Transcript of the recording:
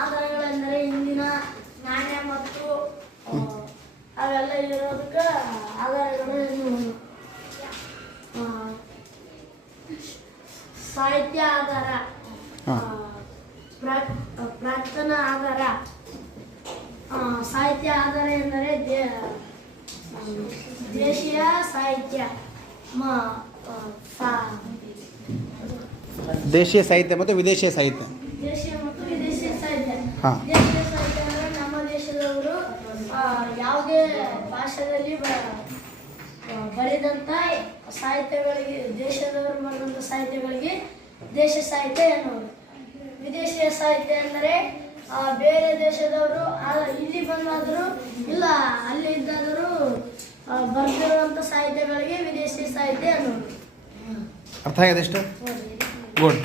ಆಧಾರಗಳೆಂದರೆ ಇಂದಿನ ನಾಣ್ಯ ಮತ್ತು ಅವೆಲ್ಲ ಇರೋದಕ್ಕೆ ಆಧಾರಗಳು ಸಾಹಿತ್ಯ ಆಧಾರ, ಪ್ರಾರ್ಥನಾ ಆಧಾರ. ಸಾಹಿತ್ಯ ಆಧಾರ ಎಂದರೆ ದೇಶೀಯ ಸಾಹಿತ್ಯ, ದೇಶೀಯ ಸಾಹಿತ್ಯ ಮತ್ತು ವಿದೇಶೀಯ ಸಾಹಿತ್ಯ. ದೇಶೀಯ ಮತ್ತು ವಿದೇಶೀಯ ಸಾಹಿತ್ಯ. ಹಾಂ, ದೇಶೀಯ ಸಾಹಿತ್ಯ ಅಂದರೆ ನಮ್ಮ ದೇಶದವರು ಯಾವುದೇ ಭಾಷೆಯಲ್ಲಿ ಬರೆದಂಥ ಸಾಹಿತ್ಯಗಳಿಗೆ, ದೇಶದವರು ಬರೆದಂಥ ಸಾಹಿತ್ಯಗಳಿಗೆ ದೇಶ ಸಾಹಿತ್ಯ ಎನ್ನುವುದು. ವಿದೇಶೀಯ ಸಾಹಿತ್ಯ ಎಂದರೆ ಬೇರೆ ದೇಶದವರು ಇಲ್ಲಿ ಬಂದಾದರೂ ಇಲ್ಲ ಅಲ್ಲಿ ಇದ್ದಾದರೂ ಬರೆದಿರುವಂಥ ಸಾಹಿತ್ಯಗಳಿಗೆ ವಿದೇಶಿ ಸಾಹಿತ್ಯ ಅನ್ನೋದು. ಅರ್ಥ ಆಗಿದೆ ಎಷ್ಟು? ಗುಡ್.